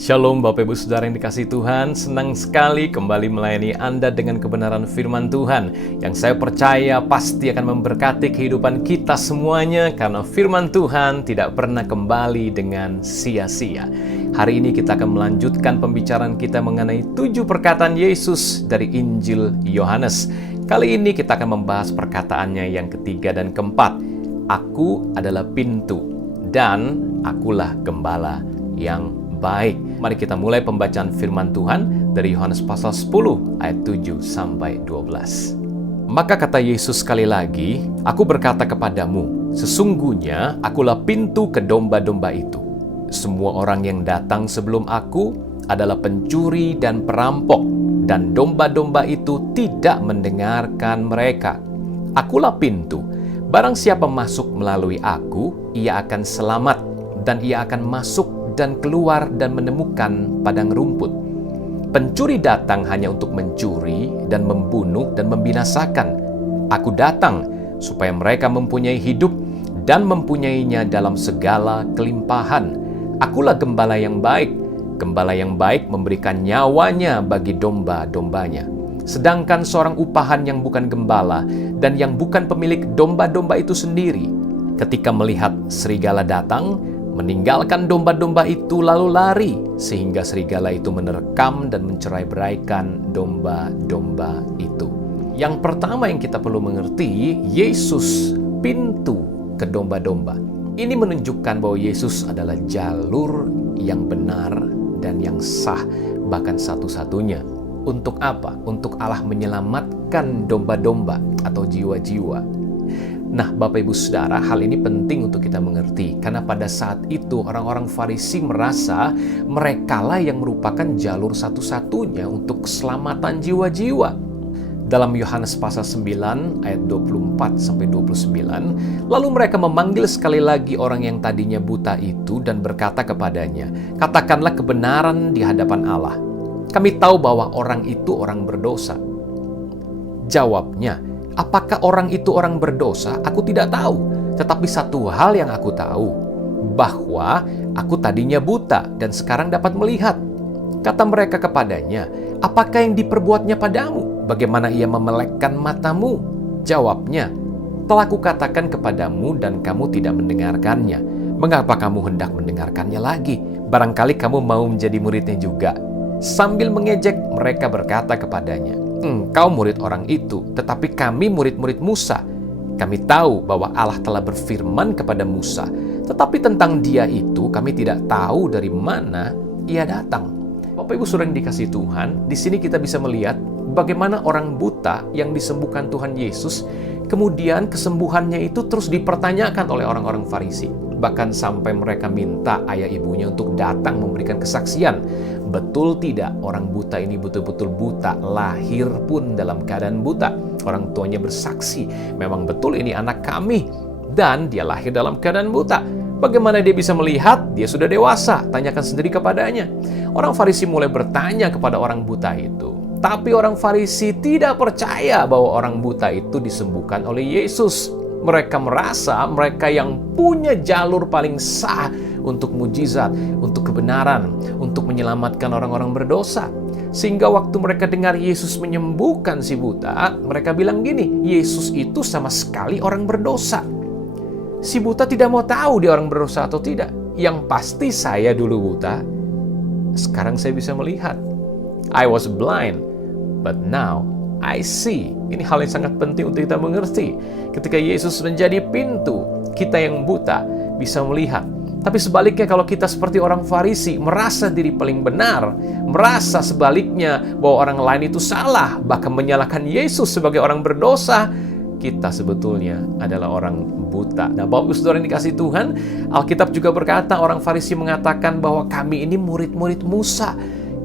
Shalom Bapak Ibu Saudara yang dikasihi Tuhan, senang sekali kembali melayani Anda dengan kebenaran firman Tuhan yang saya percaya pasti akan memberkati kehidupan kita semuanya karena firman Tuhan tidak pernah kembali dengan sia-sia. Hari ini kita akan melanjutkan pembicaraan kita mengenai 7 perkataan Yesus dari Injil Yohanes. Kali ini kita akan membahas perkataannya yang ketiga dan keempat. Aku adalah pintu dan akulah gembala yang baik. Mari kita mulai pembacaan firman Tuhan dari Yohanes pasal 10 ayat 7 sampai 12. Maka kata Yesus sekali lagi, "Aku berkata kepadamu, sesungguhnya akulah pintu ke domba-domba itu. Semua orang yang datang sebelum aku adalah pencuri dan perampok, dan domba-domba itu tidak mendengarkan mereka. Akulah pintu. Barang siapa masuk melalui aku, ia akan selamat, dan ia akan masuk dan keluar dan menemukan padang rumput. Pencuri datang hanya untuk mencuri dan membunuh dan membinasakan. Aku datang supaya mereka mempunyai hidup dan mempunyainya dalam segala kelimpahan. Akulah gembala yang baik. Gembala yang baik memberikan nyawanya bagi domba-dombanya. Sedangkan seorang upahan yang bukan gembala dan yang bukan pemilik domba-domba itu sendiri, ketika melihat serigala datang, meninggalkan domba-domba itu lalu lari, sehingga serigala itu menerkam dan mencerai-beraikan domba-domba itu." Yang pertama yang kita perlu mengerti, Yesus pintu ke domba-domba. Ini menunjukkan bahwa Yesus adalah jalur yang benar dan yang sah, bahkan satu-satunya. Untuk apa? Untuk Allah menyelamatkan domba-domba atau jiwa-jiwa. Nah, Bapak Ibu Saudara, hal ini penting untuk kita mengerti karena pada saat itu orang-orang Farisi merasa merekalah yang merupakan jalur satu-satunya untuk keselamatan jiwa-jiwa. Dalam Yohanes pasal 9 ayat 24 sampai 29, lalu mereka memanggil sekali lagi orang yang tadinya buta itu dan berkata kepadanya, "Katakanlah kebenaran di hadapan Allah. Kami tahu bahwa orang itu orang berdosa." Jawabnya, "Apakah orang itu orang berdosa? Aku tidak tahu. Tetapi satu hal yang aku tahu, bahwa aku tadinya buta dan sekarang dapat melihat." Kata mereka kepadanya, "Apakah yang diperbuatnya padamu? Bagaimana ia memelekkan matamu?" Jawabnya, "Telah kukatakan kepadamu dan kamu tidak mendengarkannya. Mengapa kamu hendak mendengarkannya lagi? Barangkali kamu mau menjadi muridnya juga." Sambil mengejek, mereka berkata kepadanya, "Engkau murid orang itu, tetapi kami murid-murid Musa. Kami tahu bahwa Allah telah berfirman kepada Musa, tetapi tentang dia itu kami tidak tahu dari mana ia datang." Bapak Ibu Saudara yang dikasihi Tuhan, di sini kita bisa melihat bagaimana orang buta yang disembuhkan Tuhan Yesus, kemudian kesembuhannya itu terus dipertanyakan oleh orang-orang Farisi. Bahkan sampai mereka minta ayah ibunya untuk datang memberikan kesaksian. Betul tidak orang buta ini betul-betul buta, lahir pun dalam keadaan buta. Orang tuanya bersaksi, memang betul ini anak kami, dan dia lahir dalam keadaan buta. Bagaimana dia bisa melihat? Dia sudah dewasa, tanyakan sendiri kepadanya. Orang Farisi mulai bertanya kepada orang buta itu. Tapi orang Farisi tidak percaya bahwa orang buta itu disembuhkan oleh Yesus. Mereka merasa mereka yang punya jalur paling sah untuk mujizat, untuk kebenaran, untuk menyelamatkan orang-orang berdosa. Sehingga waktu mereka dengar Yesus menyembuhkan si buta, mereka bilang gini, "Yesus itu sama sekali orang berdosa." Si buta tidak mau tahu dia orang berdosa atau tidak. Yang pasti saya dulu buta, sekarang saya bisa melihat. I was blind, but now I see. Ini hal yang sangat penting untuk kita mengerti. Ketika Yesus menjadi pintu, kita yang buta bisa melihat. Tapi sebaliknya kalau kita seperti orang Farisi, merasa diri paling benar, merasa sebaliknya bahwa orang lain itu salah, bahkan menyalahkan Yesus sebagai orang berdosa, kita sebetulnya adalah orang buta. Nah, Bapak Ibu Saudara yang dikasihi Tuhan, Alkitab juga berkata, orang Farisi mengatakan bahwa kami ini murid-murid Musa.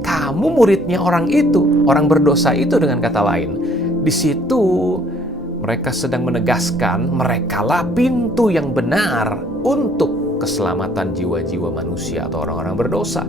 Kamu muridnya orang itu, orang berdosa itu dengan kata lain. Di situ mereka sedang menegaskan merekalah pintu yang benar untuk keselamatan jiwa-jiwa manusia atau orang-orang berdosa.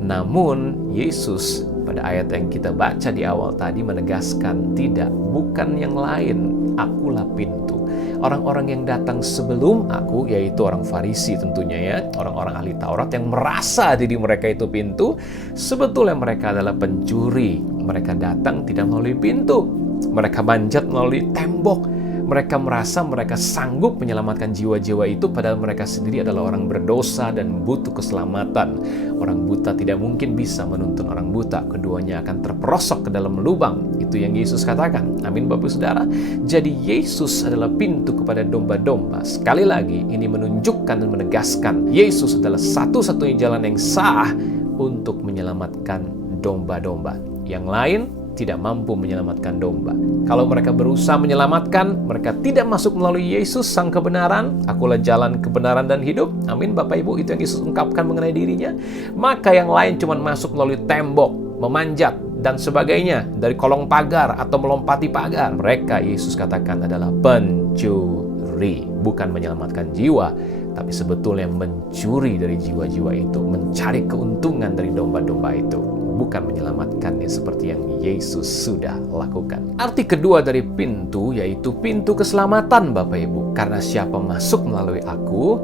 Namun Yesus pada ayat yang kita baca di awal tadi menegaskan tidak, bukan yang lain, akulah pintu. Orang-orang yang datang sebelum aku, yaitu orang Farisi tentunya ya, orang-orang ahli Taurat yang merasa diri mereka itu pintu, sebetulnya mereka adalah pencuri. Mereka datang tidak melalui pintu, mereka manjat melalui tembok. Mereka merasa mereka sanggup menyelamatkan jiwa-jiwa itu, padahal mereka sendiri adalah orang berdosa dan butuh keselamatan. Orang buta tidak mungkin bisa menuntun orang buta, keduanya akan terperosok ke dalam lubang. Itu yang Yesus katakan. Amin Bapak Saudara. Jadi Yesus adalah pintu kepada domba-domba. Sekali lagi ini menunjukkan dan menegaskan Yesus adalah satu-satunya jalan yang sah untuk menyelamatkan domba-domba. Yang lain tidak mampu menyelamatkan domba. Kalau mereka berusaha menyelamatkan, mereka tidak masuk melalui Yesus sang kebenaran. Akulah jalan, kebenaran, dan hidup. Amin Bapak Ibu, itu yang Yesus ungkapkan mengenai dirinya. Maka yang lain cuma masuk melalui tembok, memanjat, dan sebagainya, dari kolong pagar atau melompati pagar. Mereka, Yesus katakan, adalah pencuri. Bukan menyelamatkan jiwa, tapi sebetulnya mencuri dari jiwa-jiwa itu, mencari keuntungan dari domba-domba itu, bukan menyelamatkannya seperti yang Yesus sudah lakukan. Arti kedua dari pintu yaitu pintu keselamatan Bapak Ibu. Karena siapa masuk melalui aku,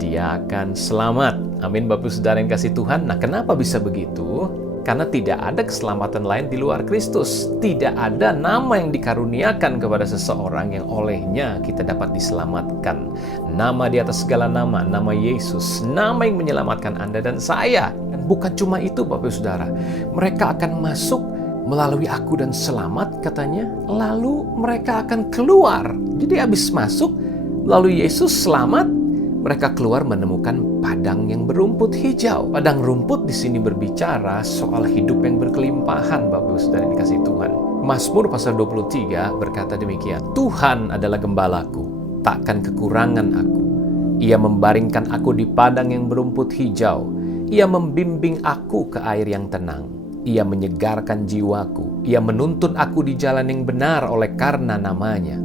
dia akan selamat. Amin Bapak Saudara yang kasih Tuhan. Nah, kenapa bisa begitu? Karena tidak ada keselamatan lain di luar Kristus. Tidak ada nama yang dikaruniakan kepada seseorang yang olehnya kita dapat diselamatkan. Nama di atas segala nama, nama Yesus. Nama yang menyelamatkan Anda dan saya. Dan bukan cuma itu Bapak Saudara. Mereka akan masuk melalui aku dan selamat katanya. Lalu mereka akan keluar. Jadi habis masuk melalui Yesus selamat, mereka keluar menemukan padang yang berumput hijau. Padang rumput di sini berbicara soal hidup yang berkelimpahan, Bapak Saudara yang dikasihi Tuhan. Mazmur pasal 23 berkata demikian. Tuhan adalah gembalaku, takkan kekurangan aku. Ia membaringkan aku di padang yang berumput hijau. Ia membimbing aku ke air yang tenang. Ia menyegarkan jiwaku. Ia menuntun aku di jalan yang benar oleh karena namanya.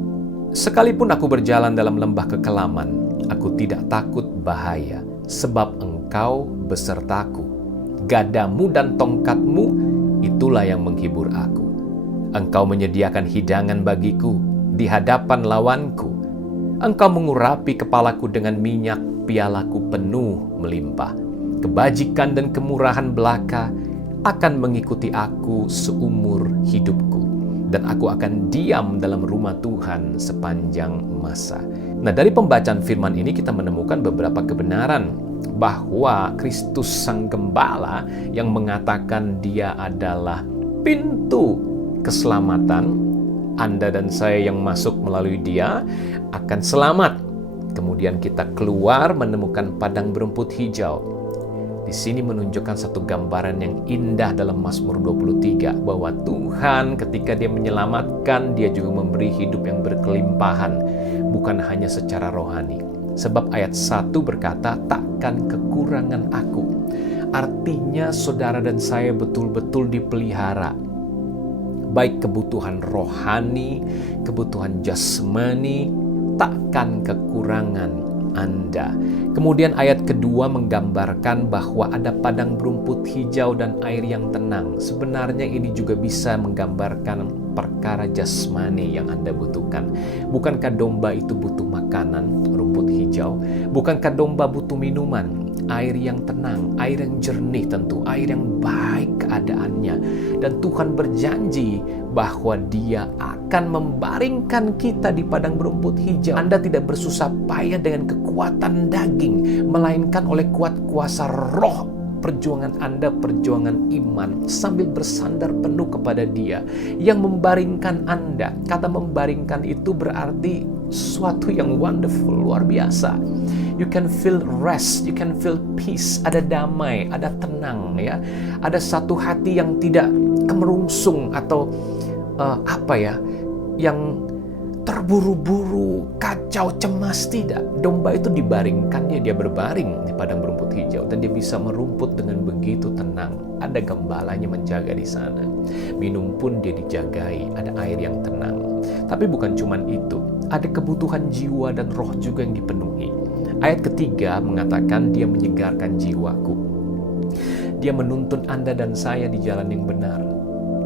Sekalipun aku berjalan dalam lembah kekelaman, aku tidak takut bahaya, sebab Engkau besertaku. Gadamu dan tongkatmu, itulah yang menghibur aku. Engkau menyediakan hidangan bagiku di hadapan lawanku. Engkau mengurapi kepalaku dengan minyak, pialaku penuh melimpah. Kebajikan dan kemurahan belaka akan mengikuti aku seumur hidupku, dan aku akan diam dalam rumah Tuhan sepanjang masa. Nah, dari pembacaan firman ini kita menemukan beberapa kebenaran bahwa Kristus Sang Gembala yang mengatakan Dia adalah pintu keselamatan. Anda dan saya yang masuk melalui Dia akan selamat. Kemudian kita keluar menemukan padang berumput hijau. Di sini menunjukkan satu gambaran yang indah dalam Mazmur 23 bahwa Tuhan ketika Dia menyelamatkan, Dia juga memberi hidup yang berkelimpahan, bukan hanya secara rohani. Sebab ayat 1 berkata, takkan kekurangan aku. Artinya saudara dan saya betul-betul dipelihara. Baik kebutuhan rohani, kebutuhan jasmani, takkan kekurangan Anda. Kemudian ayat kedua menggambarkan bahwa ada padang berumput hijau dan air yang tenang. Sebenarnya ini juga bisa menggambarkan perkara jasmani yang Anda butuhkan. Bukankah domba itu butuh makanan, rumput hijau? Bukankah domba butuh minuman, air yang tenang, air yang jernih tentu, air yang baik keadaannya. Dan Tuhan berjanji bahwa Dia akan membaringkan kita di padang berumput hijau. Anda tidak bersusah payah dengan kekuatan daging, melainkan oleh kuat kuasa roh. Perjuangan Anda, perjuangan iman, sambil bersandar penuh kepada Dia yang membaringkan Anda. Kata membaringkan itu berarti sesuatu yang wonderful, luar biasa. You can feel rest, you can feel peace, ada damai, ada tenang ya. Ada satu hati yang tidak kemerungsung atau yang terburu-buru, kacau, cemas, tidak. Domba itu dibaringkannya, dia berbaring di padang berumput hijau dan dia bisa merumput dengan begitu tenang. Ada gembalanya menjaga di sana. Minum pun dia dijagai, ada air yang tenang. Tapi bukan cuma itu, ada kebutuhan jiwa dan roh juga yang dipenuhi. Ayat ketiga mengatakan Dia menyegarkan jiwaku. Dia menuntun Anda dan saya di jalan yang benar.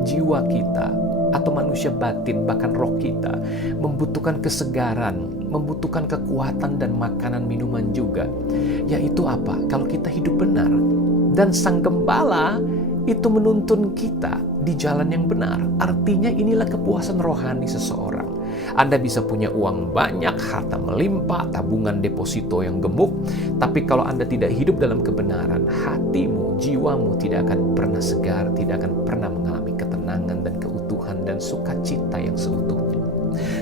Jiwa kita atau manusia batin, bahkan roh kita, membutuhkan kesegaran, membutuhkan kekuatan dan makanan minuman juga. Yaitu apa? Kalau kita hidup benar. Dan Sang Gembala itu menuntun kita di jalan yang benar. Artinya inilah kepuasan rohani seseorang. Anda bisa punya uang banyak, harta melimpah, tabungan deposito yang gemuk, tapi kalau Anda tidak hidup dalam kebenaran, hatimu, jiwamu tidak akan pernah segar, tidak akan pernah mengalami ketenangan dan keutuhan dan sukacita yang seutuhnya.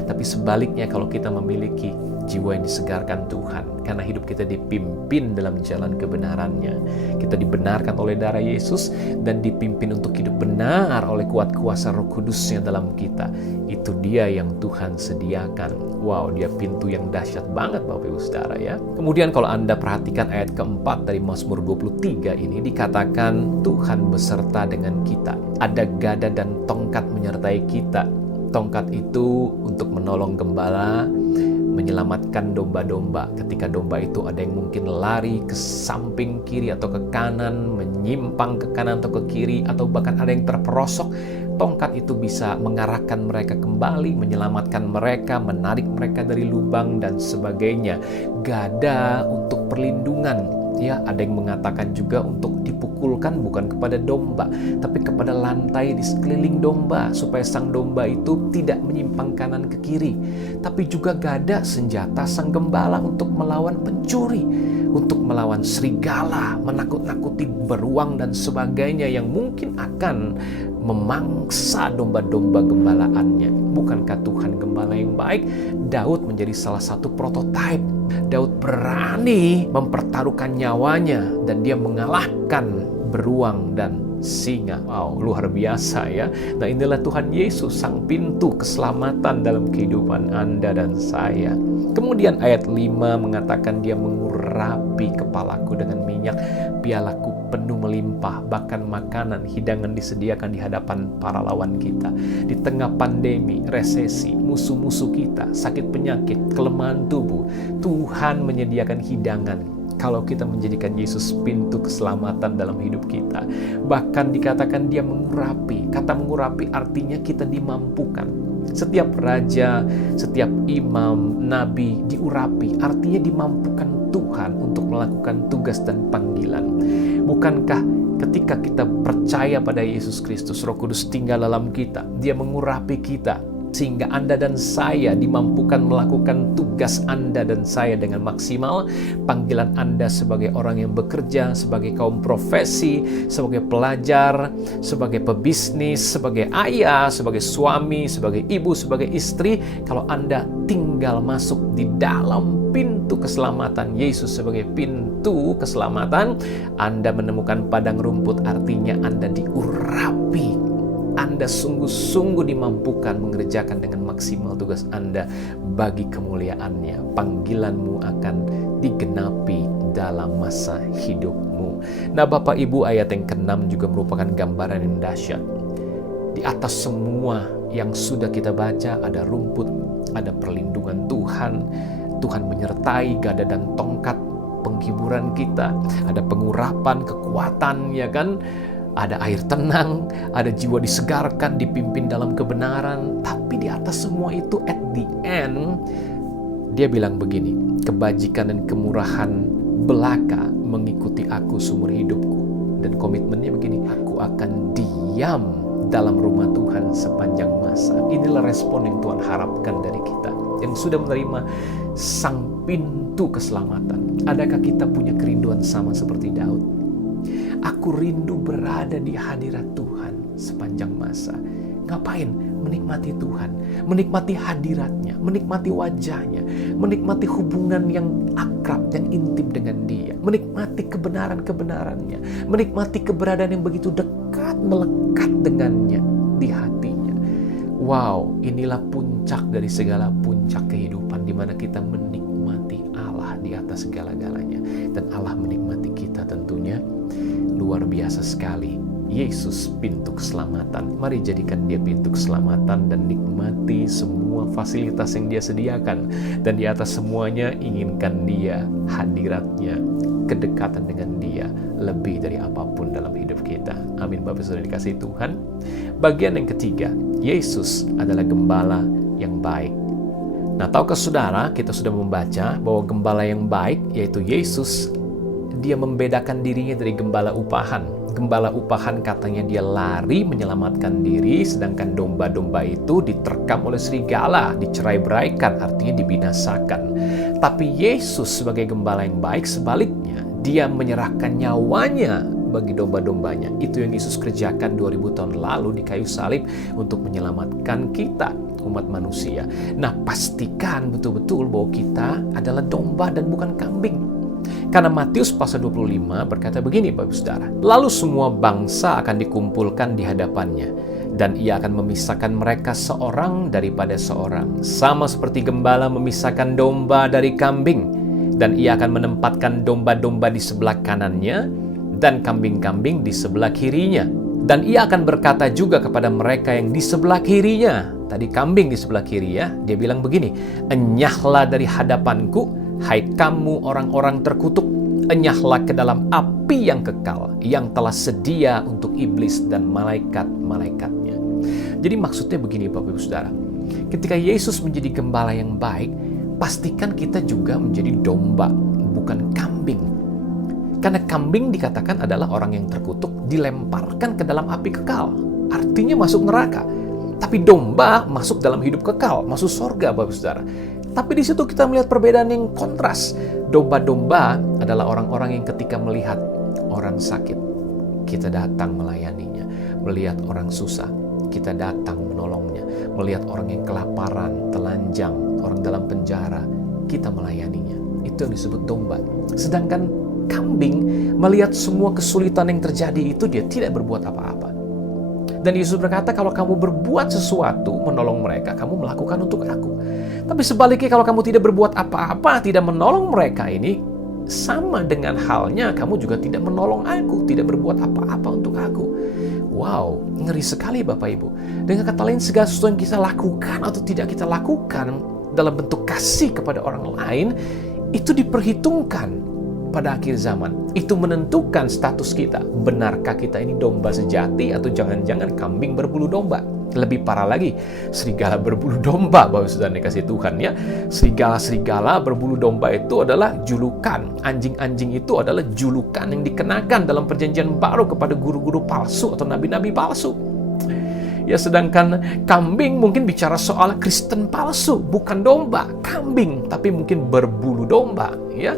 Tapi sebaliknya, kalau kita memiliki jiwa yang disegarkan Tuhan, karena hidup kita dipimpin dalam jalan kebenarannya, kita dibenarkan oleh darah Yesus dan dipimpin untuk hidup benar oleh kuat kuasa Roh Kudus-Nya dalam kita. Itu dia yang Tuhan sediakan. Wow, dia pintu yang dahsyat banget Bapak Ibu Saudara ya. Kemudian kalau Anda perhatikan ayat keempat dari Mazmur 23 ini, dikatakan Tuhan beserta dengan kita. Ada gada dan tongkat menyertai kita. Tongkat itu untuk menolong gembala, menyelamatkan domba-domba. Ketika domba itu ada yang mungkin lari ke samping kiri atau ke kanan, menyimpang ke kanan atau ke kiri, atau bahkan ada yang terperosok, tongkat itu bisa mengarahkan mereka kembali, menyelamatkan mereka, menarik mereka dari lubang dan sebagainya. Gada untuk perlindungan. Ya, ada yang mengatakan juga untuk dipukulkan bukan kepada domba, tapi kepada lantai di sekeliling domba, supaya sang domba itu tidak menyimpang kanan ke kiri. Tapi juga gada, senjata sang gembala untuk melawan pencuri, untuk melawan serigala, menakut-nakuti beruang dan sebagainya yang mungkin akan memangsa domba-domba gembalaannya. Bukankah Tuhan gembala yang baik? Daud menjadi salah satu prototipe. Daud berani mempertaruhkan nyawanya dan dia mengalahkan beruang dan singa. Wow, luar biasa ya. Nah, inilah Tuhan Yesus, sang pintu keselamatan dalam kehidupan Anda dan saya. Kemudian ayat 5 mengatakan dia mengurapi kepalaku dengan minyak, pialaku penuh melimpah, bahkan makanan, hidangan disediakan di hadapan para lawan kita. Di tengah pandemi, resesi, musuh-musuh kita, sakit penyakit, kelemahan tubuh, Tuhan menyediakan hidangan. Kalau kita menjadikan Yesus pintu keselamatan dalam hidup kita. Bahkan dikatakan dia mengurapi. Kata mengurapi artinya kita dimampukan. Setiap raja, setiap imam, nabi diurapi. Artinya dimampukan Tuhan untuk melakukan tugas dan panggilan. Bukankah ketika kita percaya pada Yesus Kristus, Roh Kudus tinggal dalam kita, dia mengurapi kita, sehingga Anda dan saya dimampukan melakukan tugas Anda dan saya dengan maksimal. Panggilan Anda sebagai orang yang bekerja, sebagai kaum profesi, sebagai pelajar, sebagai pebisnis, sebagai ayah, sebagai suami, sebagai ibu, sebagai istri. Kalau Anda tinggal masuk di dalam pintu keselamatan Yesus sebagai pintu keselamatan, Anda menemukan padang rumput, artinya Anda diurapi. Anda sungguh-sungguh dimampukan mengerjakan dengan maksimal tugas Anda bagi kemuliaannya. Panggilanmu akan digenapi dalam masa hidupmu. Nah, Bapak Ibu, ayat yang ke-6 juga merupakan gambaran yang dahsyat. Di atas semua yang sudah kita baca, ada rumput, ada perlindungan Tuhan. Tuhan menyertai gada dan tongkat penghiburan kita. Ada pengurapan, kekuatan, ya kan? Ada air tenang, ada jiwa disegarkan, dipimpin dalam kebenaran. Tapi di atas semua itu, at the end, dia bilang begini, kebajikan dan kemurahan belaka mengikuti aku seumur hidupku. Dan komitmennya begini, aku akan diam dalam rumah Tuhan sepanjang masa. Inilah respon yang Tuhan harapkan dari kita, yang sudah menerima sang pintu keselamatan. Adakah kita punya kerinduan sama seperti Daud? Aku rindu berada di hadirat Tuhan sepanjang masa. Ngapain? Menikmati Tuhan, menikmati hadiratnya, menikmati wajahnya, menikmati hubungan yang akrab, yang intim dengan dia, menikmati kebenaran-kebenarannya, menikmati keberadaan yang begitu dekat, melekat dengannya di hatinya. Wow, inilah puncak dari segala puncak kehidupan, di mana kita menikmati Allah di atas segala-galanya. Dan Allah menikmati kita tentunya. Luar biasa sekali. Yesus pintu keselamatan. Mari jadikan dia pintu keselamatan dan nikmati semua fasilitas yang dia sediakan. Dan di atas semuanya inginkan dia, hadiratnya, kedekatan dengan dia lebih dari apapun dalam hidup kita. Amin. Amin, Bapak Saudara dikasihi Tuhan. Bagian yang ketiga, Yesus adalah gembala yang baik. Nah, tahukah saudara, kita sudah membaca bahwa gembala yang baik, yaitu Yesus, dia membedakan dirinya dari gembala upahan. Gembala upahan katanya dia lari menyelamatkan diri, sedangkan domba-domba itu diterkam oleh serigala, dicerai-beraikan, artinya dibinasakan. Tapi Yesus sebagai gembala yang baik, sebaliknya, dia menyerahkan nyawanya bagi domba-dombanya. Itu yang Yesus kerjakan 2000 tahun lalu di kayu salib untuk menyelamatkan kita, umat manusia. Nah, pastikan betul-betul bahwa kita adalah domba dan bukan kambing. Karena Matius pasal 25 berkata begini, Bapak Saudara, lalu semua bangsa akan dikumpulkan di hadapannya, dan ia akan memisahkan mereka seorang daripada seorang, sama seperti gembala memisahkan domba dari kambing, dan ia akan menempatkan domba-domba di sebelah kanannya, dan kambing-kambing di sebelah kirinya. Dan ia akan berkata juga kepada mereka yang di sebelah kirinya, tadi kambing di sebelah kiri ya, dia bilang begini, enyahlah dari hadapanku, hai kamu orang-orang terkutuk, enyahlah ke dalam api yang kekal, yang telah sedia untuk iblis dan malaikat-malaikatnya. Jadi maksudnya begini Bapak Ibu Saudara, ketika Yesus menjadi gembala yang baik, pastikan kita juga menjadi domba, bukan kambing. Karena kambing dikatakan adalah orang yang terkutuk, dilemparkan ke dalam api kekal. Artinya masuk neraka. Tapi domba masuk dalam hidup kekal, masuk surga, Bapak Saudara. Tapi di situ kita melihat perbedaan yang kontras. Domba-domba adalah orang-orang yang ketika melihat orang sakit, kita datang melayaninya. Melihat orang susah, kita datang menolongnya. Melihat orang yang kelaparan, telanjang, orang dalam penjara, kita melayaninya. Itu yang disebut domba. Sedangkan kambing melihat semua kesulitan yang terjadi itu dia tidak berbuat apa-apa. Dan Yesus berkata, kalau kamu berbuat sesuatu menolong mereka, kamu melakukan untuk aku. Tapi sebaliknya kalau kamu tidak berbuat apa-apa, tidak menolong mereka, ini sama dengan halnya kamu juga tidak menolong aku, tidak berbuat apa-apa untuk aku. Wow, ngeri sekali Bapak Ibu. Dengan kata lain, segala sesuatu yang kita lakukan atau tidak kita lakukan dalam bentuk kasih kepada orang lain, itu diperhitungkan pada akhir zaman. Itu menentukan status kita. Benarkah kita ini domba sejati atau jangan-jangan kambing berbulu domba? Lebih parah lagi, serigala berbulu domba, Bapak Saudara dikasihi Tuhan ya. Serigala berbulu domba itu adalah julukan. Anjing-anjing itu adalah julukan yang dikenakan dalam perjanjian baru kepada guru-guru palsu atau nabi-nabi palsu. Ya, sedangkan kambing mungkin bicara soal Kristen palsu, bukan domba, kambing, tapi mungkin berbulu domba, ya.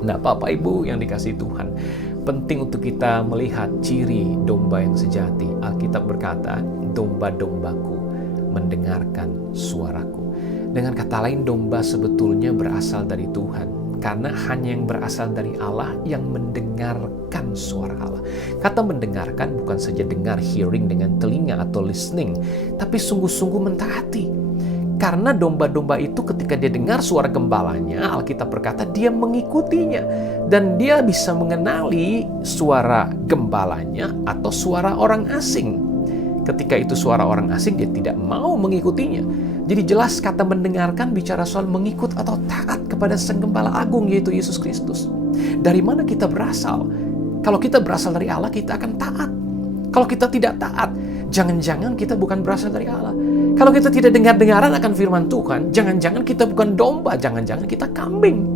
Nah, Bapak Ibu yang dikasihi Tuhan, penting untuk kita melihat ciri domba yang sejati. Alkitab berkata, domba-dombaku mendengarkan suaraku. Dengan kata lain, domba sebetulnya berasal dari Tuhan. Karena hanya yang berasal dari Allah yang mendengarkan suara Allah. Kata mendengarkan bukan saja dengar, hearing dengan telinga atau listening, tapi sungguh-sungguh mentaati. Karena domba-domba itu ketika dia dengar suara gembalanya, Alkitab berkata dia mengikutinya. Dan dia bisa mengenali suara gembalanya atau suara orang asing. Ketika itu suara orang asing, dia tidak mau mengikutinya. Jadi jelas kata mendengarkan bicara soal mengikut atau taat kepada Sang Gembala Agung, yaitu Yesus Kristus. Dari mana kita berasal? Kalau kita berasal dari Allah, kita akan taat. Kalau kita tidak taat, jangan-jangan kita bukan berasal dari Allah. Kalau kita tidak dengar-dengaran akan firman Tuhan, jangan-jangan kita bukan domba, jangan-jangan kita kambing.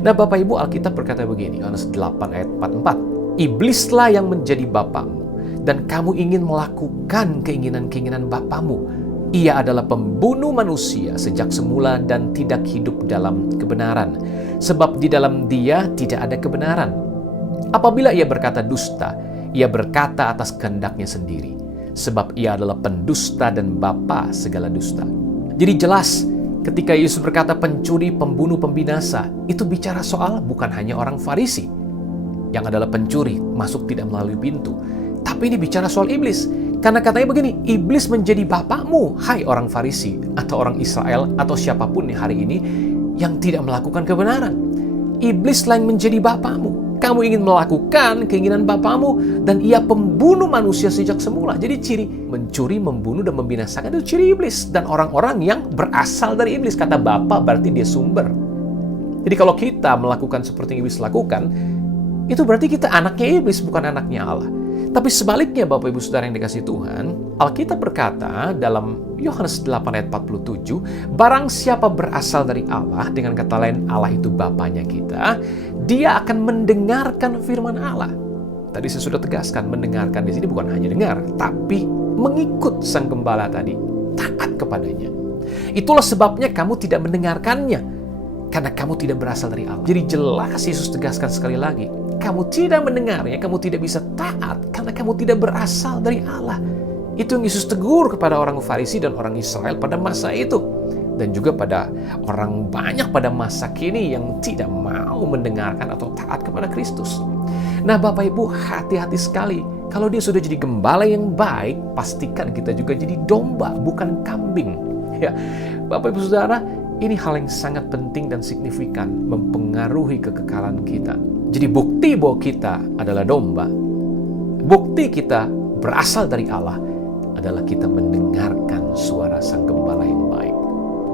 Nah, Bapak Ibu, Alkitab berkata begini, Yohanes 8 ayat 44. Iblislah yang menjadi bapamu, dan kamu ingin melakukan keinginan-keinginan bapamu. Ia adalah pembunuh manusia sejak semula dan tidak hidup dalam kebenaran. Sebab di dalam dia tidak ada kebenaran. Apabila ia berkata dusta, ia berkata atas kehendaknya sendiri. Sebab ia adalah pendusta dan bapa segala dusta. Jadi jelas ketika Yesus berkata pencuri, pembunuh, pembinasa, itu bicara soal bukan hanya orang Farisi yang adalah pencuri, masuk tidak melalui pintu. Tapi ini bicara soal iblis. Karena katanya begini, iblis menjadi bapakmu, hai orang Farisi, atau orang Israel, atau siapapun yang hari ini yang tidak melakukan kebenaran. Iblislah yang menjadi bapakmu. Kamu ingin melakukan keinginan bapamu, dan ia pembunuh manusia sejak semula. Jadi ciri mencuri, membunuh, dan membinasakan itu ciri iblis. Dan orang-orang yang berasal dari iblis. Kata bapa berarti dia sumber. Jadi kalau kita melakukan seperti yang iblis lakukan, itu berarti kita anaknya iblis, bukan anaknya Allah. Tapi sebaliknya Bapak Ibu Saudara yang dikasihi Tuhan, Alkitab berkata dalam Yohanes 8 ayat 47, barang siapa berasal dari Allah, dengan kata lain Allah itu Bapanya kita, dia akan mendengarkan firman Allah. Tadi saya sudah tegaskan, mendengarkan di sini bukan hanya dengar, tapi mengikut Sang Gembala tadi, taat kepadanya. Itulah sebabnya kamu tidak mendengarkannya, karena kamu tidak berasal dari Allah. Jadi jelas Yesus tegaskan sekali lagi, kamu tidak mendengarnya, kamu tidak bisa taat karena kamu tidak berasal dari Allah. Itu yang Yesus tegur kepada orang Farisi dan orang Israel pada masa itu. Dan juga pada orang banyak pada masa kini yang tidak mau mendengarkan atau taat kepada Kristus. Nah Bapak Ibu, hati-hati sekali. Kalau dia sudah jadi gembala yang baik, pastikan kita juga jadi domba, bukan kambing. Ya, Bapak Ibu Saudara, ini hal yang sangat penting dan signifikan, mempengaruhi kekekalan kita. Jadi bukti bahwa kita adalah domba, bukti kita berasal dari Allah adalah kita mendengarkan suara Sang Gembala yang baik.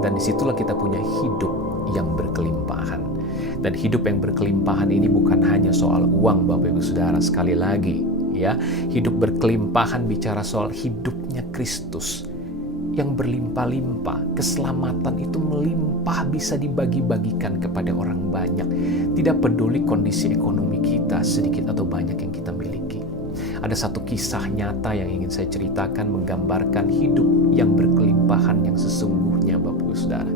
Dan disitulah kita punya hidup yang berkelimpahan. Dan hidup yang berkelimpahan ini bukan hanya soal uang Bapak Ibu Saudara, sekali lagi. Ya, hidup berkelimpahan bicara soal hidupnya Kristus yang berlimpah-limpah. Keselamatan itu melimpah, bisa dibagi-bagikan kepada orang banyak. Tidak peduli kondisi ekonomi kita sedikit atau banyak yang kita miliki. Ada satu kisah nyata yang ingin saya ceritakan menggambarkan hidup yang berkelimpahan yang sesungguhnya Bapak Ibu Saudara.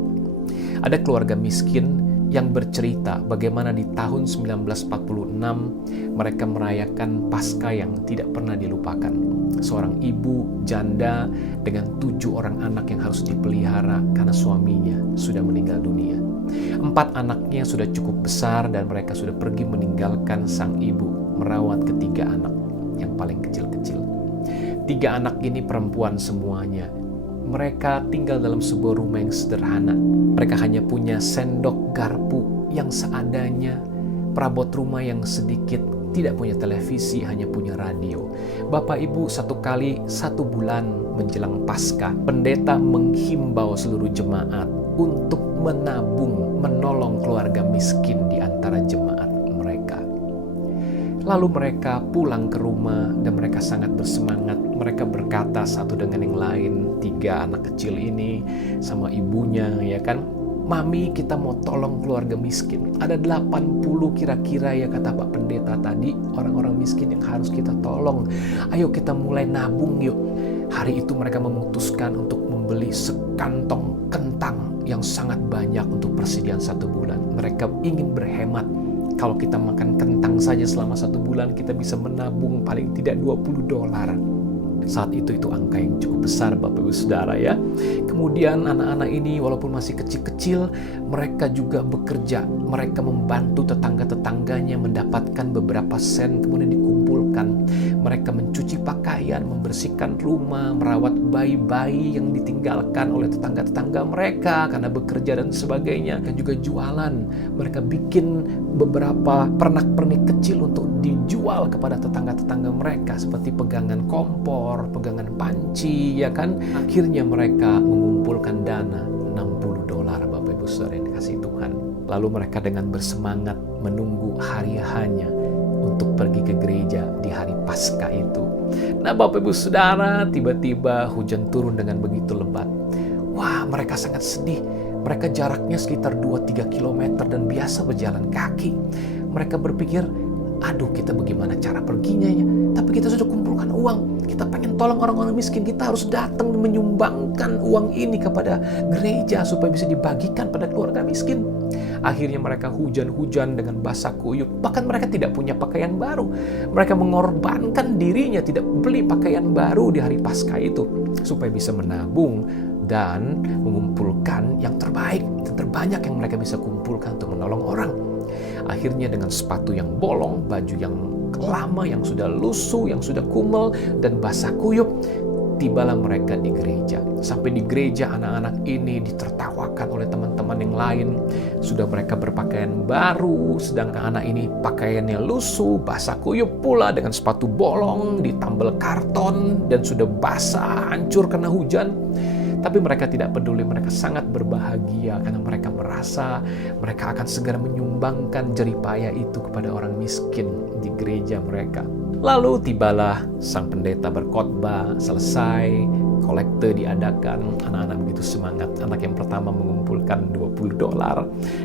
Ada keluarga miskin yang bercerita bagaimana di tahun 1946 mereka merayakan Paskah yang tidak pernah dilupakan. Seorang ibu janda dengan 7 orang anak yang harus dipelihara karena suaminya sudah meninggal dunia. 4 anaknya sudah cukup besar dan mereka sudah pergi meninggalkan sang ibu merawat ketiga anak yang paling kecil-kecil. 3 anak ini perempuan semuanya. Mereka tinggal dalam sebuah rumah yang sederhana. Mereka hanya punya sendok garpu yang seadanya, perabot rumah yang sedikit, tidak punya televisi, hanya punya radio. Bapak Ibu, satu kali 1 bulan menjelang Paskah, pendeta menghimbau seluruh jemaat untuk menabung, menolong keluarga miskin di antara jemaat mereka. Lalu mereka pulang ke rumah dan mereka sangat bersemangat. Mereka berkata satu dengan yang lain, 3 anak kecil ini sama ibunya, ya kan, Mami, kita mau tolong keluarga miskin. Ada 80 kira-kira, ya kata Pak Pendeta tadi, orang-orang miskin yang harus kita tolong. Ayo kita mulai nabung yuk. Hari itu mereka memutuskan untuk membeli sekantong kentang yang sangat banyak untuk persediaan 1 bulan. Mereka ingin berhemat. Kalau kita makan kentang saja selama 1 bulan, kita bisa menabung paling tidak $20. Saat itu angka yang cukup besar Bapak Ibu Saudara ya. Kemudian anak-anak ini walaupun masih kecil-kecil, mereka juga bekerja. Mereka membantu tetangga-tetangganya mendapatkan beberapa sen, kemudian dikumpulkan. Mereka mencuci pakaian, membersihkan rumah, merawat bayi-bayi yang ditinggalkan oleh tetangga-tetangga mereka karena bekerja dan sebagainya. Dan juga jualan. Mereka bikin beberapa pernak-pernik kecil untuk dijual kepada tetangga-tetangga mereka seperti pegangan kompor, pegangan panci, ya kan. Akhirnya mereka mengumpulkan dana $60 Bapak Ibu Saudara yang dikasihi Tuhan. Lalu mereka dengan bersemangat menunggu hari hanya untuk pergi ke gereja di hari Paskah itu. Nah Bapak Ibu Saudara, tiba-tiba hujan turun dengan begitu lebat. Wah, mereka sangat sedih. Mereka jaraknya sekitar 2-3 km dan biasa berjalan kaki. Mereka berpikir, aduh kita bagaimana cara perginya ya? Tapi kita sudah kumpulkan uang. Kita pengen tolong orang-orang miskin. Kita harus datang dan menyumbangkan uang ini kepada gereja supaya bisa dibagikan pada keluarga miskin. Akhirnya mereka hujan-hujan dengan basah kuyup. Bahkan mereka tidak punya pakaian baru. Mereka mengorbankan dirinya tidak beli pakaian baru di hari Paskah itu supaya bisa menabung dan mengumpulkan yang terbaik dan terbanyak yang mereka bisa kumpulkan untuk menolong orang. Akhirnya dengan sepatu yang bolong, baju yang lama yang sudah lusuh, yang sudah kumel dan basah kuyup, tibalah mereka di gereja. Sampai di gereja anak-anak ini ditertawakan oleh teman-teman yang lain. Sudah mereka berpakaian baru, sedangkan anak ini pakaiannya lusuh, basah kuyup pula dengan sepatu bolong, ditambal karton dan sudah basah, hancur karena hujan. Tapi mereka tidak peduli, mereka sangat berbahagia karena mereka merasa mereka akan segera menyumbangkan jeripaya itu kepada orang miskin di gereja mereka. Lalu tibalah sang pendeta berkhotbah, selesai, kolekte diadakan, anak-anak begitu semangat. Anak yang pertama mengumpulkan $20,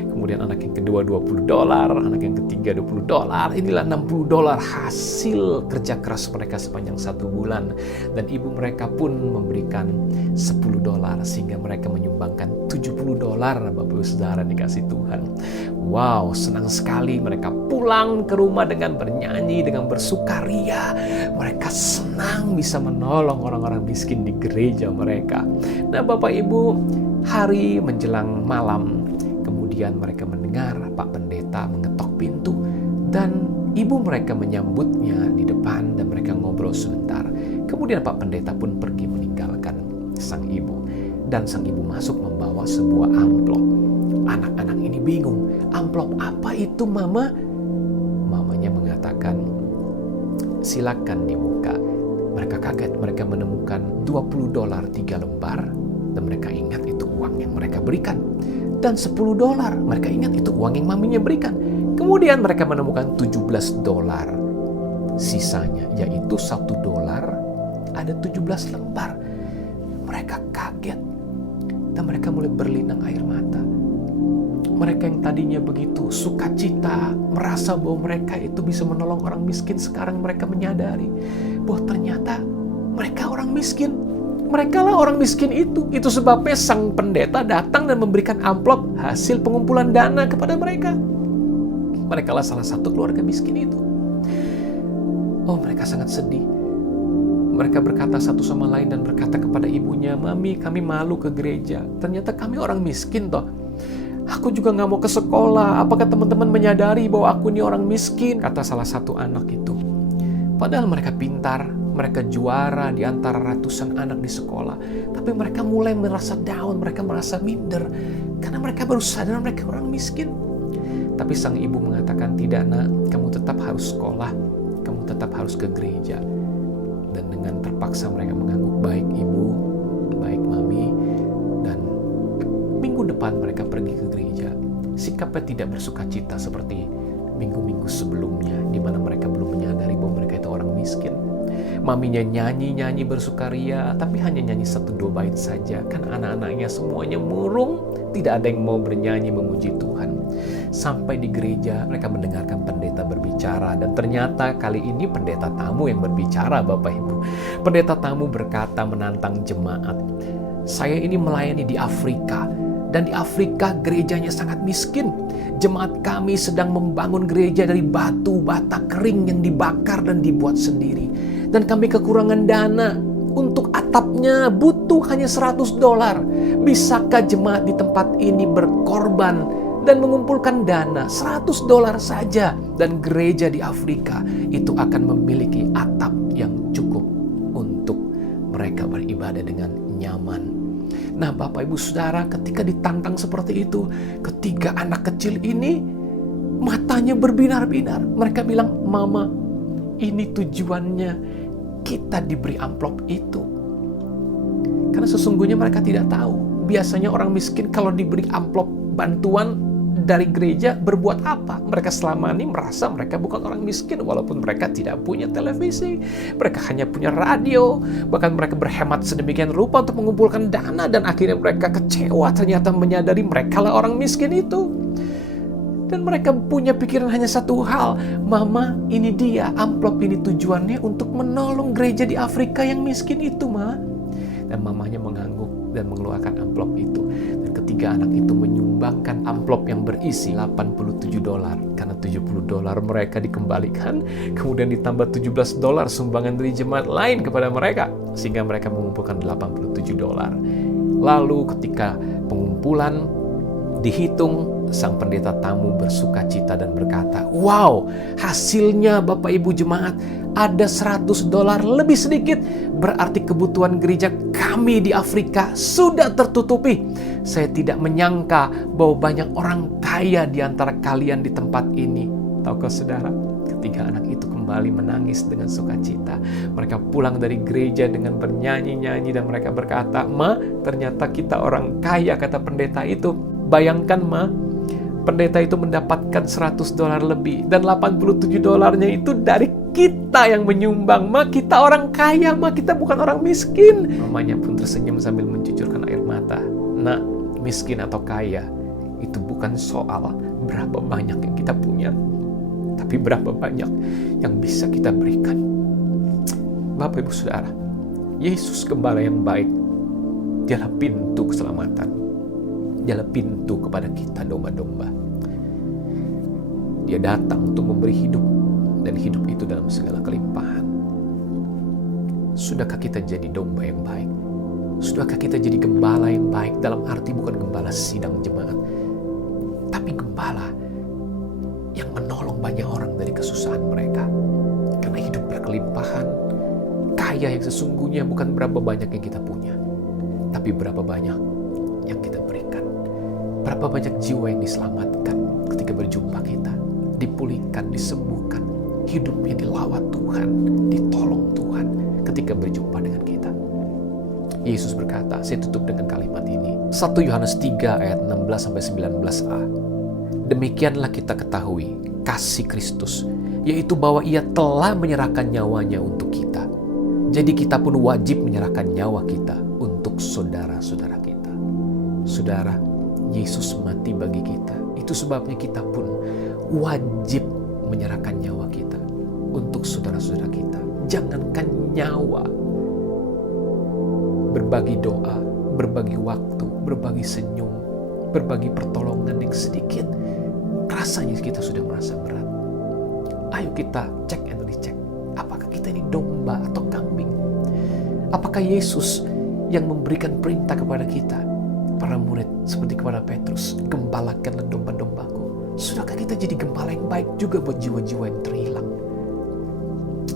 kemudian anak yang kedua $20, anak yang ketiga $20. Inilah $60 hasil kerja keras mereka sepanjang 1 bulan. Dan ibu mereka pun memberikan $10 sehingga mereka menyumbangkan $70, Bapak Ibu Saudara dikasih Tuhan. Wow, senang sekali mereka pulang ke rumah dengan bernyanyi, dengan bersukaria. Mereka senang bisa menolong orang-orang miskin di gereja mereka. Nah, Bapak Ibu, hari menjelang malam, kemudian mereka mendengar Pak Pendeta mengetok pintu dan ibu mereka menyambutnya di depan dan mereka ngobrol sebentar. Kemudian Pak Pendeta pun pergi meninggalkan sang ibu dan sang ibu masuk membawa sebuah amplop. Anak-anak ini bingung, amplop apa itu Mama? Mamanya mengatakan, silakan dibuka. Mereka kaget, mereka menemukan $20 3 lembar dan mereka ingat itu uang yang mereka berikan. Dan $10 mereka ingat itu uang yang maminya berikan. Kemudian mereka menemukan $17 sisanya, yaitu $1 ada 17 lembar. Mereka kaget dan mereka mulai berlinang air mata. Mereka yang tadinya begitu sukacita, merasa bahwa mereka itu bisa menolong orang miskin, sekarang mereka menyadari bahwa ternyata mereka orang miskin. Mereka lah orang miskin itu. Itu sebabnya sang pendeta datang dan memberikan amplop hasil pengumpulan dana kepada mereka. Mereka lah salah satu keluarga miskin itu. Oh, mereka sangat sedih. Mereka berkata satu sama lain dan berkata kepada ibunya, Mami, kami malu ke gereja. Ternyata kami orang miskin toh. Aku juga gak mau ke sekolah. Apakah teman-teman menyadari bahwa aku ini orang miskin? Kata salah satu anak itu. Padahal mereka pintar, mereka juara di antara ratusan anak di sekolah. Tapi mereka mulai merasa down, mereka merasa minder. Karena mereka baru sadar mereka orang miskin. Tapi sang ibu mengatakan, tidak nak, kamu tetap harus sekolah. Kamu tetap harus ke gereja. Dan dengan terpaksa mereka mengangguk, baik ibu, baik mami. Dan minggu depan mereka pergi ke gereja. Sikapnya tidak bersukacita seperti minggu-minggu sebelumnya, di mana mereka belum menyadari bahwa mereka itu orang miskin. Maminya nyanyi-nyanyi bersukaria, tapi hanya nyanyi 1-2 bait saja. Kan anak-anaknya semuanya murung, tidak ada yang mau bernyanyi memuji Tuhan. Sampai di gereja mereka mendengarkan pendeta berbicara, dan ternyata kali ini pendeta tamu yang berbicara, Bapak Ibu. Pendeta tamu berkata menantang jemaat, saya ini melayani di Afrika, dan di Afrika gerejanya sangat miskin. Jemaat kami sedang membangun gereja dari batu bata kering yang dibakar dan dibuat sendiri. Dan kami kekurangan dana untuk atapnya, butuh hanya $100. Bisakah jemaat di tempat ini berkorban dan mengumpulkan dana $100 saja, dan gereja di Afrika itu akan memiliki atap yang cukup untuk mereka beribadah dengan nyaman. Nah, Bapak Ibu Saudara, ketika ditantang seperti itu, ketiga anak kecil ini matanya berbinar-binar. Mereka bilang, Mama, ini tujuannya kita diberi amplop itu. Karena sesungguhnya mereka tidak tahu. Biasanya orang miskin kalau diberi amplop bantuan dari gereja berbuat apa? Mereka selama ini merasa mereka bukan orang miskin, walaupun mereka tidak punya televisi, mereka hanya punya radio, bahkan mereka berhemat sedemikian rupa untuk mengumpulkan dana, dan akhirnya mereka kecewa ternyata menyadari mereka lah orang miskin itu. Dan mereka punya pikiran hanya satu hal, Mama, ini dia amplop ini tujuannya untuk menolong gereja di Afrika yang miskin itu, Ma. Dan mamanya mengangguk dan mengeluarkan amplop itu. Dan ketiga anak itu menyumbangkan amplop yang berisi $87. Karena $70 mereka dikembalikan, kemudian ditambah $17 sumbangan dari jemaat lain kepada mereka, sehingga mereka mengumpulkan $87. Lalu ketika pengumpulan dihitung, sang pendeta tamu bersukacita dan berkata, wow, hasilnya Bapak Ibu jemaat ada $100 lebih sedikit. Berarti kebutuhan gereja kami di Afrika sudah tertutupi. Saya tidak menyangka bahwa banyak orang kaya di antara kalian di tempat ini. Tahukah saudara, ketiga anak itu kembali kembali menangis dengan sukacita. Mereka pulang dari gereja dengan bernyanyi-nyanyi dan mereka berkata, "Ma, ternyata kita orang kaya," kata pendeta itu. Bayangkan, Ma, pendeta itu mendapatkan $100 lebih dan $87 itu dari kita yang menyumbang. Ma, kita orang kaya, Ma, kita bukan orang miskin. Mamanya pun tersenyum sambil mencucurkan air mata. Nak, miskin atau kaya itu bukan soal berapa banyak yang kita punya, tapi berapa banyak yang bisa kita berikan. Bapak, Ibu, Saudara, Yesus Gembala yang baik, Dialah pintu keselamatan. Dialah pintu kepada kita domba-domba. Dia datang untuk memberi hidup, dan hidup itu dalam segala kelimpahan. Sudahkah kita jadi domba yang baik? Sudahkah kita jadi gembala yang baik? Dalam arti bukan gembala sidang jemaat, tapi gembala yang menolong banyak orang dari kesusahan mereka. Karena hidup berkelimpahan, kaya yang sesungguhnya bukan berapa banyak yang kita punya, tapi berapa banyak yang kita berikan. Berapa banyak jiwa yang diselamatkan ketika berjumpa kita, dipulihkan, disembuhkan, hidupnya dilawat Tuhan, ditolong Tuhan ketika berjumpa dengan kita. Yesus berkata, saya tutup dengan kalimat ini. 1 Yohanes 3 ayat 16-19a. Demikianlah kita ketahui kasih Kristus, yaitu bahwa Ia telah menyerahkan nyawanya untuk kita. Jadi kita pun wajib menyerahkan nyawa kita untuk saudara-saudara kita. Saudara, Yesus mati bagi kita. Itu sebabnya kita pun wajib menyerahkan nyawa kita untuk saudara-saudara kita. Jangankan nyawa, berbagi doa, berbagi waktu, berbagi senyum, berbagi pertolongan yang sedikit, rasanya kita sudah merasa berat. Ayo kita cek and recheck. Apakah kita ini domba atau kambing? Apakah Yesus yang memberikan perintah kepada kita, para murid, seperti kepada Petrus, gembalakanlah domba-dombaku? Sudahkah kita jadi gembala yang baik juga buat jiwa-jiwa yang terhilang?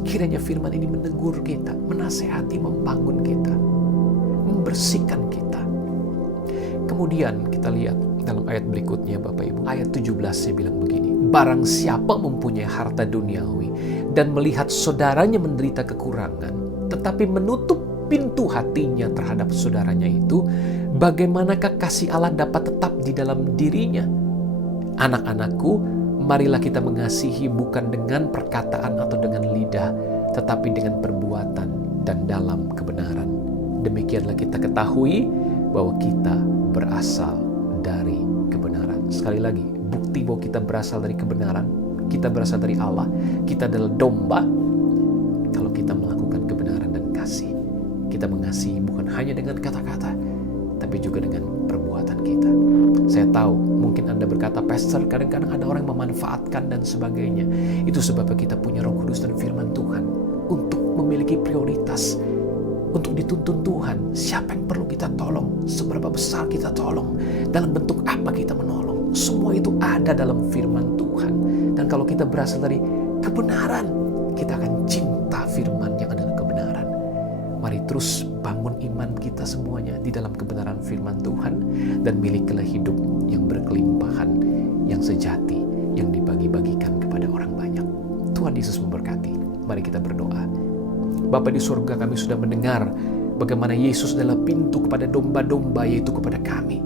Kiranya firman ini menegur kita, menasehati, membangun kita, membersihkan kita. Kemudian kita lihat dalam ayat berikutnya, Bapak Ibu, ayat 17 saya bilang begini. Barang siapa mempunyai harta duniawi dan melihat saudaranya menderita kekurangan, tetapi menutup pintu hatinya terhadap saudaranya itu, bagaimanakah kasih Allah dapat tetap di dalam dirinya? Anak-anakku, marilah kita mengasihi bukan dengan perkataan atau dengan lidah, tetapi dengan perbuatan dan dalam kebenaran. Demikianlah kita ketahui bahwa kita berasal dari kebenaran. Sekali lagi, bukti bahwa kita berasal dari kebenaran, kita berasal dari Allah, kita adalah domba, kalau kita melakukan kebenaran dan kasih. Kita mengasihi bukan hanya dengan kata-kata, tapi juga dengan perbuatan kita. Saya tahu, mungkin Anda berkata, Pastor, kadang-kadang ada orang yang memanfaatkan dan sebagainya. Itu sebabnya kita punya Roh Kudus dan firman Tuhan untuk memiliki prioritas, untuk dituntun Tuhan. Siapa yang perlu kita tolong, seberapa besar kita tolong, dalam bentuk apa kita menolong. Semua itu ada dalam firman Tuhan. Dan kalau kita berasal dari kebenaran, kita akan cinta firman yang adalah kebenaran. Mari terus bangun iman kita semuanya di dalam kebenaran firman Tuhan, dan milikilah hidup yang berkelimpahan, yang sejati, yang dibagi-bagikan kepada orang banyak. Tuhan Yesus memberkati. Mari kita berdoa. Bapa di surga, kami sudah mendengar bagaimana Yesus adalah pintu kepada domba-domba, yaitu kepada kami.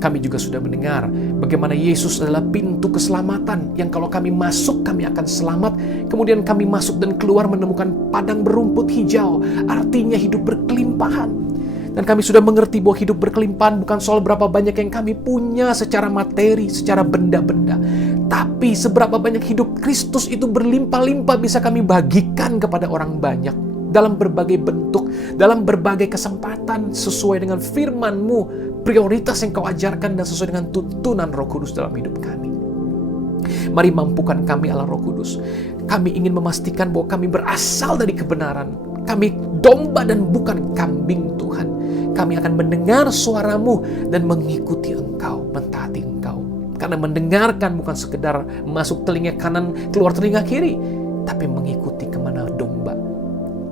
Kami juga sudah mendengar bagaimana Yesus adalah pintu keselamatan, yang kalau kami masuk, kami akan selamat. Kemudian kami masuk dan keluar menemukan padang berumput hijau, artinya hidup berkelimpahan. Dan kami sudah mengerti bahwa hidup berkelimpahan bukan soal berapa banyak yang kami punya secara materi, secara benda-benda, tapi seberapa banyak hidup Kristus itu berlimpah-limpah bisa kami bagikan kepada orang banyak dalam berbagai bentuk, dalam berbagai kesempatan, sesuai dengan firman-Mu, prioritas yang Kau ajarkan dan sesuai dengan tuntunan Roh Kudus dalam hidup kami. Mari mampukan kami, Allah Roh Kudus. Kami ingin memastikan bahwa kami berasal dari kebenaran. Kami domba dan bukan kambing, Tuhan. Kami akan mendengar suara-Mu dan mengikuti Engkau, mentaati Engkau. Karena mendengarkan bukan sekedar masuk telinga kanan, keluar telinga kiri, tapi mengikuti kemana domba,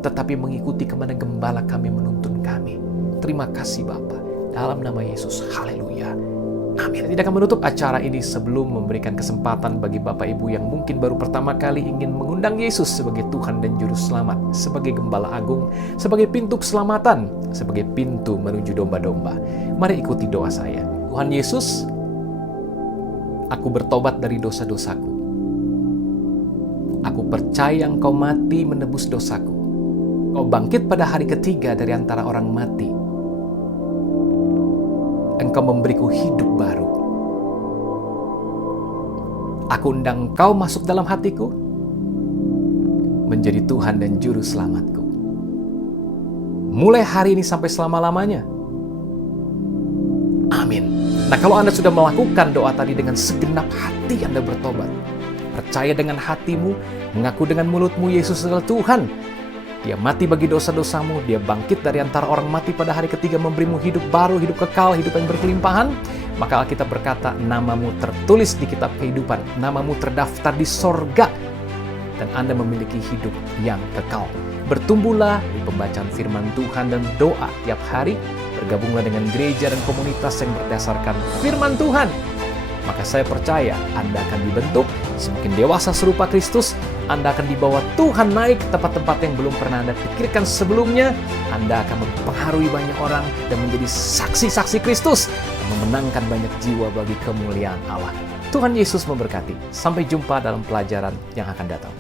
tetapi mengikuti kemana gembala kami menuntun kami. Terima kasih Bapa. Dalam nama Yesus, haleluya. Amin. Saya tidak akan menutup acara ini sebelum memberikan kesempatan bagi Bapak Ibu yang mungkin baru pertama kali ingin mengundang Yesus sebagai Tuhan dan Juru Selamat, sebagai Gembala Agung, sebagai pintu keselamatan, sebagai pintu menuju domba-domba. Mari ikuti doa saya. Tuhan Yesus, aku bertobat dari dosa-dosaku. Aku percaya Engkau mati menebus dosaku. Kau bangkit pada hari ketiga dari antara orang mati. Engkau memberiku hidup baru. Aku undang Engkau masuk dalam hatiku, menjadi Tuhan dan Juru Selamatku. Mulai hari ini sampai selama-lamanya. Amin. Nah, kalau Anda sudah melakukan doa tadi dengan segenap hati Anda bertobat, percaya dengan hatimu, mengaku dengan mulutmu Yesus adalah Tuhan, Dia mati bagi dosa-dosamu, Dia bangkit dari antara orang mati pada hari ketiga, memberimu hidup baru, hidup kekal, hidup yang berkelimpahan, maka Alkitab berkata, namamu tertulis di kitab kehidupan, namamu terdaftar di sorga, dan Anda memiliki hidup yang kekal. Bertumbuhlah di pembacaan firman Tuhan dan doa tiap hari, bergabunglah dengan gereja dan komunitas yang berdasarkan firman Tuhan. Maka saya percaya Anda akan dibentuk semakin dewasa serupa Kristus. Anda akan dibawa Tuhan naik ke tempat-tempat yang belum pernah Anda pikirkan sebelumnya. Anda akan mempengaruhi banyak orang dan menjadi saksi-saksi Kristus dan memenangkan banyak jiwa bagi kemuliaan Allah. Tuhan Yesus memberkati. Sampai jumpa dalam pelajaran yang akan datang.